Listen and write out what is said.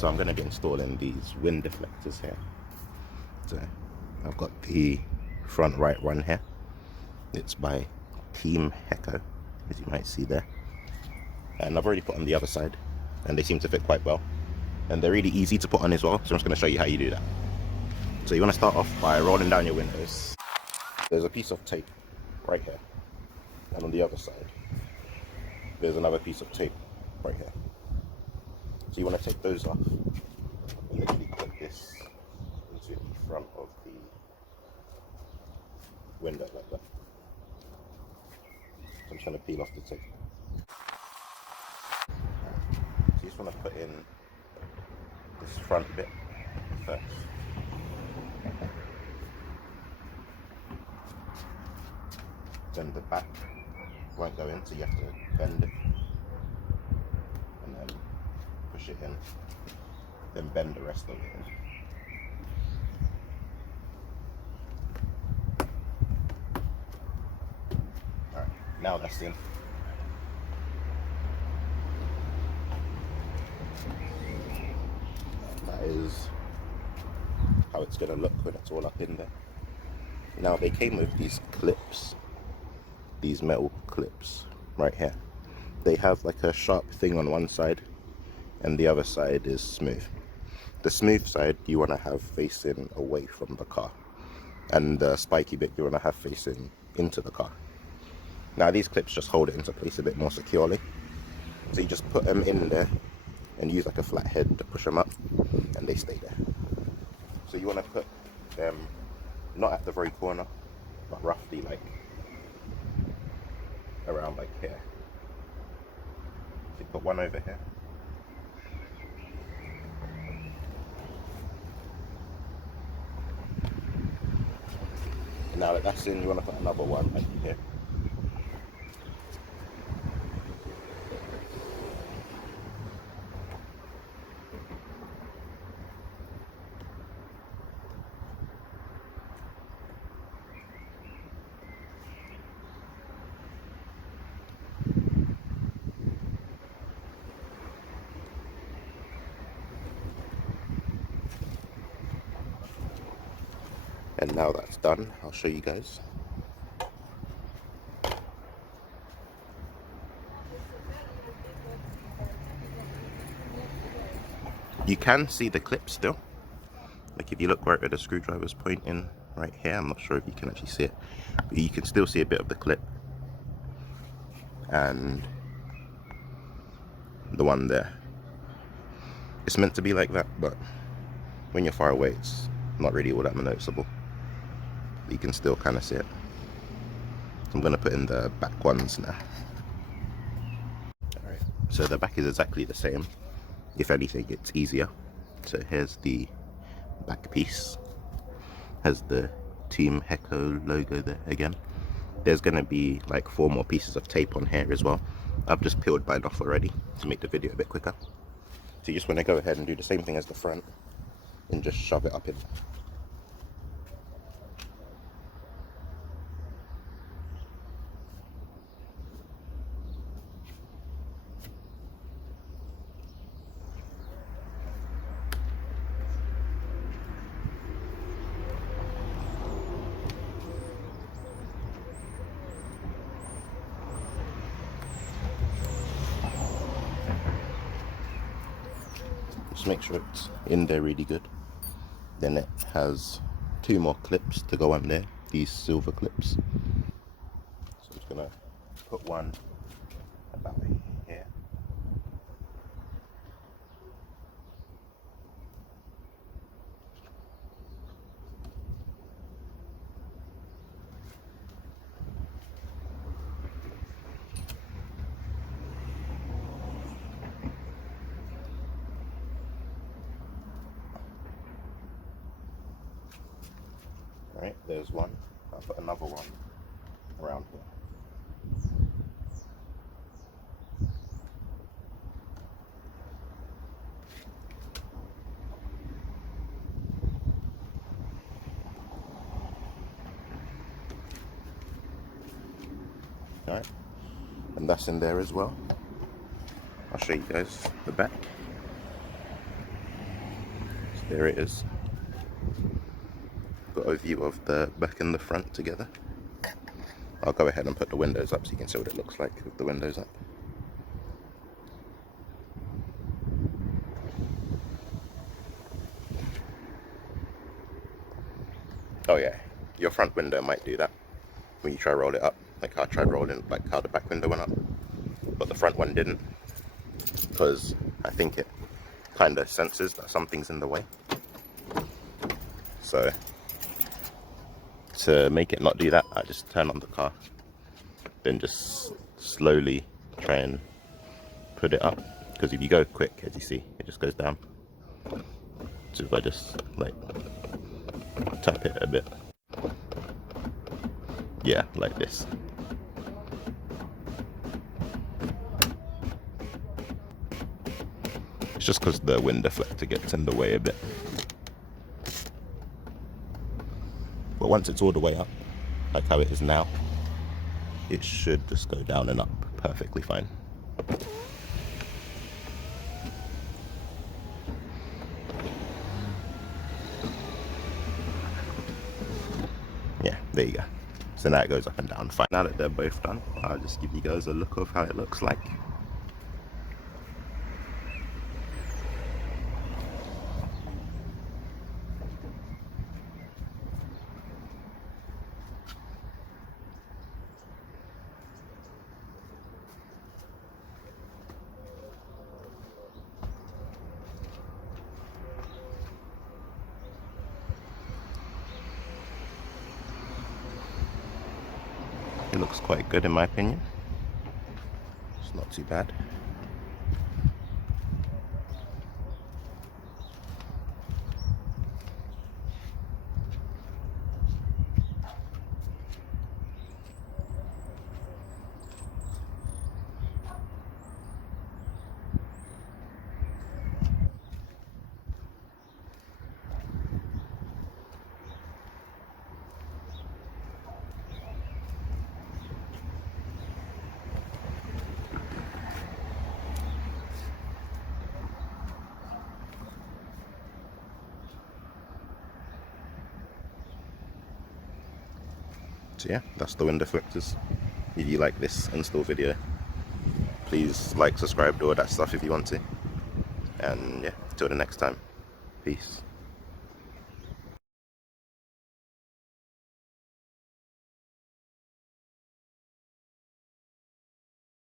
So I'm going to be installing these wind deflectors here. So I've got the front right one here. It's by Team Hecko, as you might see there. And I've already put on the other side, and they seem to fit quite well. And they're really easy to put on as well, so I'm just going to show you how you do that. So you want to start off by rolling down your windows. There's a piece of tape right here, and on the other side there's another piece of tape right here. So you want to take those off and literally put this into the front of the window like that. So I'm just going to peel off the tape. So you just want to put in this front bit first. Then the back won't go in, so you have to bend it and then push it in, then bend the rest of it in. Alright, now that's in. That is how it's going to look when it's all up in there. Now they came with these clips, these metal clips right here. They have like a sharp thing on one side and the other side is smooth. The smooth side you want to have facing away from the car, and the spiky bit you want to have facing into the car. Now these clips just hold it into place a bit more securely, so you just put them in there and use like a flat head to push them up and they stay there. So you want to put them not at the very corner, but roughly like around like here. So you put one over here, now that that's in, you want to put another one like here. And now that's done, I'll show you guys. You can see the clip still. Like if you look right where the screwdriver's pointing right here, I'm not sure if you can actually see it, but you can still see a bit of the clip. And the one there. It's meant to be like that, but when you're far away, it's not really all that noticeable. But you can still kind of see it. So I'm going to put in the back ones now. Alright, so the back is exactly the same. If anything, it's easier. So here's the back piece. Has the Team Hecko logo there again. There's going to be like 4 more pieces of tape on here as well. I've just peeled mine off already to make the video a bit quicker. So you just want to go ahead and do the same thing as the front and just shove it up in. Just make sure it's in there really good. Then it has 2 more clips to go on there, these silver clips. So I'm just gonna put one about here. Alright, there's one. I'll put another one around here. Alright, and that's in there as well. I'll show you guys the back. There it is. Got a view of the back and the front together. I'll go ahead and put the windows up so you can see what it looks like with the windows up. Oh yeah, your front window might do that when you try to roll it up, like how I tried rolling, like how the back window went up, but the front one didn't, because I think it kind of senses that something's in the way. So to make it not do that, I just turn on the car, then just slowly try and put it up, because if you go quick, as you see, it just goes down. So if I just like tap it a bit, yeah, like this. It's just because the wind deflector gets in the way a bit. But once it's all the way up, like how it is now, it should just go down and up perfectly fine. Yeah, there you go. So now it goes up and down fine. Now that they're both done, I'll just give you guys a look of how it looks like. It looks quite good in my opinion. It's not too bad. So yeah, that's the window deflectors. If you like this install video, please like, subscribe, do all that stuff if you want to. And yeah, till the next time. Peace.